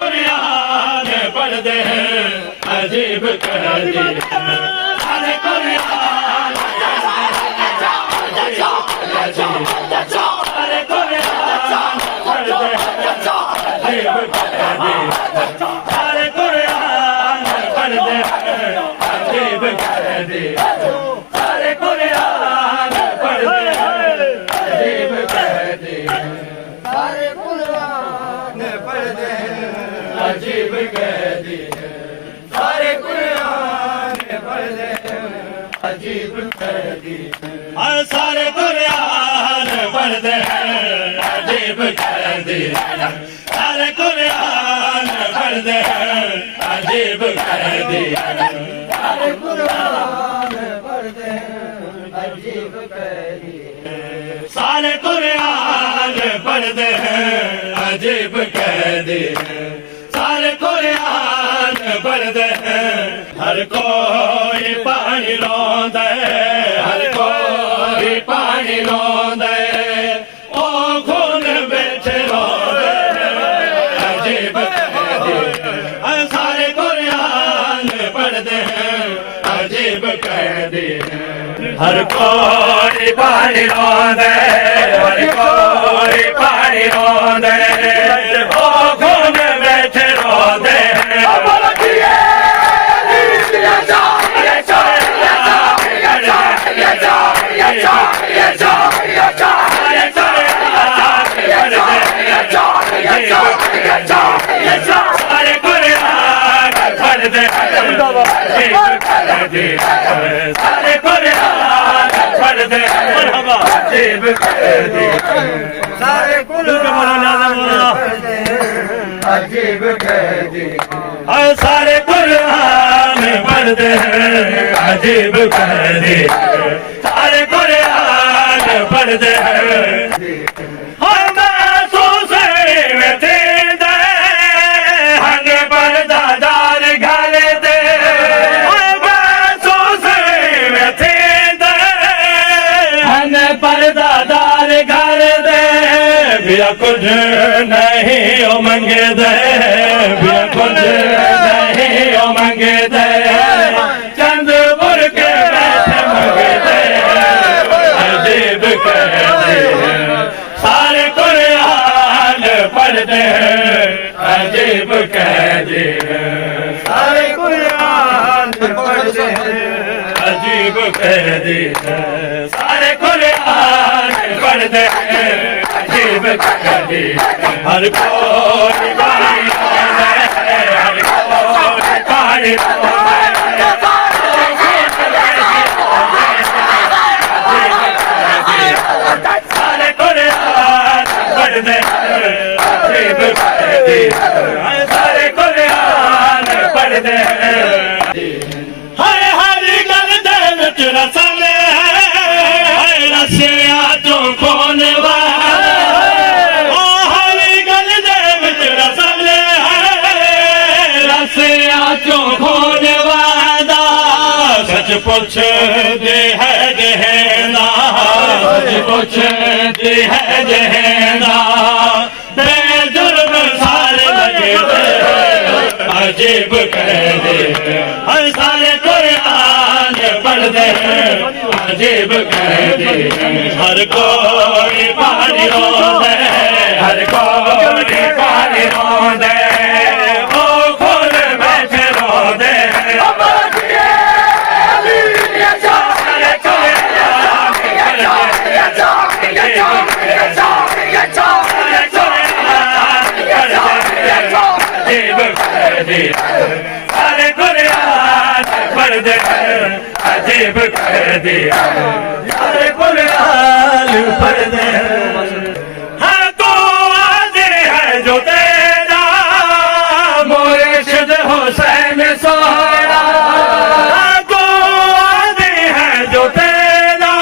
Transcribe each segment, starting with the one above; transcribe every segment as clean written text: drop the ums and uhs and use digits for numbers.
कुरान पढ़ते हैं अजीब कर दी सारे कुरान सारे कुरान पढ़ते हैं अजीब कर दी सारे कुरान पढ़ते हैं अजीब कर दी सारे कुरान पढ़ते हैं अजीब कर दी सारे कुरान पढ़ते हैं अजीब कह दी सारे कुरान पढ़ते हैं अजीब कह दी सारे कुरान पढ़ते हैं अजीब कह दी सारे कुरान पढ़ते हैं अजीब कह दी सारे कुरान पढ़ते हैं अजीब कह दी सारे कुरान पढ़ते हैं अजीब कह दी सारे कुरान पढ़ते हैं हर कोई पानी रोंदा हर कोई पानी रोंदा ओ खून बैठे रोंदा अजीब कह दी सारे कुरान पढ़ते हैं अजीब कह दी हर कोई पानी रोंदा हर कोई पानी रोंदा ओ खून बैठे रोंदे सारे कुरान पढ़ते सारे कुरान पढ़ते अजीब कह दी सारे अजीब कह दी सारे कुरान पढ़ते हैं अजीब कह दी सारे कुरान पढ़ते हैं हर महसूस में थे हंग पर दादार घाले दे हर महसूस में थे हंग पर दादार घाले दे बिया कुछ नहीं ओ मंगे दे बिया कुछ नहीं ओ मंगे दे चंद बुर के बैठे मंगे दे अजीब कह दे सारे कुरान पढ़ते हैं अजीब कह दे सारे कुरान पढ़ते हैं अजीब कह दे सारे कुरान पढ़ते हैं अजीब कह दे हर कोई पानी रोंदा हर कोई पानी रोंदा सारे कुरान पढ़ते हैं अजीब कह दे सारे कुरान पढ़ते हैं हर हर गल दे विच रसल है रसिया चों कौन सच पुछदी है जहना सच पुछदी है जहना बेजुर्म सारे लगे अजीब कह दे सारे कुरान पढ़ते हैं अजीब कह दे हर कोई पानी रोंदा हर कोई पानी रोंदा सारे कुरान पढ़ते हैं अजीब कह दी सारे कुरान पढ़ते हैं हर तो आते हैं जो तेरा मुर्शिद हुसैन सोहरा हर तो आते हैं जो तेरा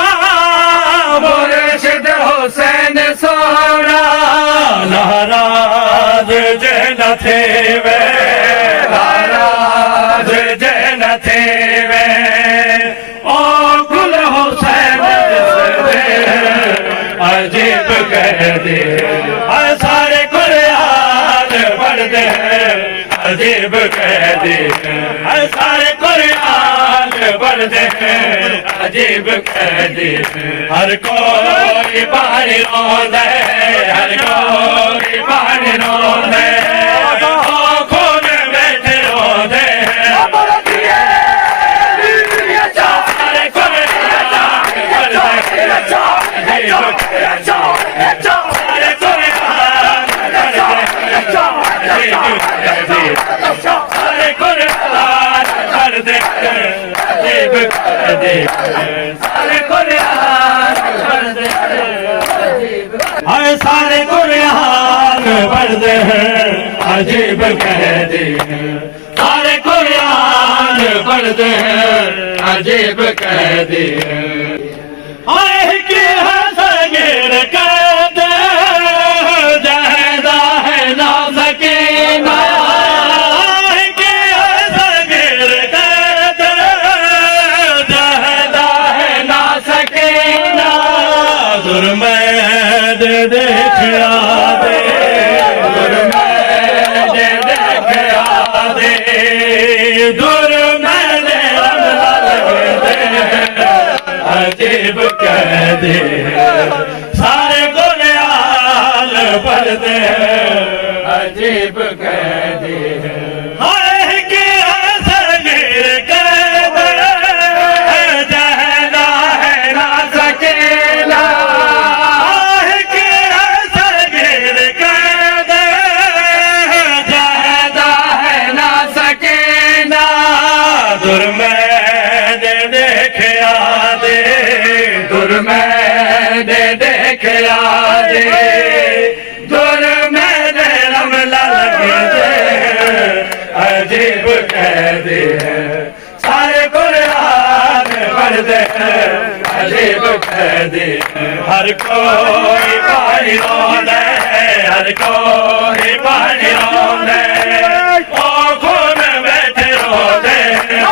मुर्शिद हुसैन सोहरा नाराज जन थे वे नाराज जन थे वे ओ गुल हुसैन अजीब कह दे सारे कुरान पढ़ते हैं अजीब कैदी है सारे कुरान पढ़ते हैं अजीब कैदी हर कोई पानी रोंदा है हर कोई पानी रोंदा है खून बैठे रोंदे हैं सारे कुरान पढ़ते हैं अजीब सारे कुरान पढ़ते हैं अजीब कैदी सारे कुरान पढ़ते हैं हाय सारे कुरान पढ़ते हैं अजीब कैदी सारे कुरान पढ़ते हैं अजीब कैदी हाय की हसगीर कैद जहदा है ना सकीना की हसगीर कैद जहदा है ना सकीना दुर्मैद देखा दे दुर्मैद देखा दे दुर्मैद अजीब कैदी सारे गुनयाल पढ़ते हैं अजीब कैदी हाय के असगीर कैद जहदा है ना सकीना हाय के असगीर कैद जहदा है ना सकीना दुर्मैद देखा दे दुर्मैद देखा दे दुर्मैद रमला लगे दे अजीब कैदी है सारे कुरान पढ़ते हैं अजीब कैदी हर कोई पानी रोंदा है हर कोई पानी रोंदा है ओ खून बैठे रोंदे हैं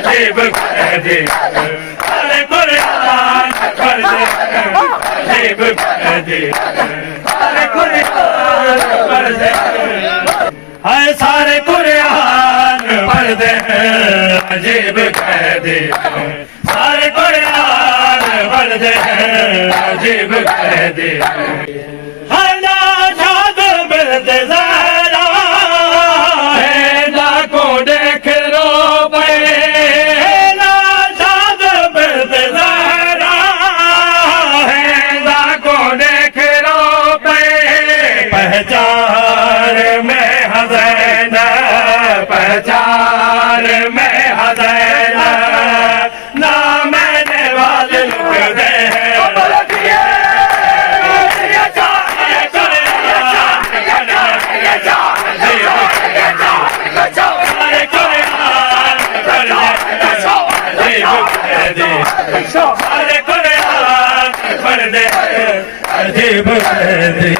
अजीब कैदी सारे कुरान पढ़ते हैं अजीब कैदी सारे कुरान पढ़ते हैं हाय सारे कुरान पढ़ते हैं अजीब कैदी सारे कुरान पढ़ते हैं अजीब कैदी हाय ना शाद मिलते ज़रा है ना को देख रो पहचान में हज़ैना पहचान में हज़ैना ना मैंने वाले लुक दे सारे कुरान पढ़ते हैं अजीब कैदी।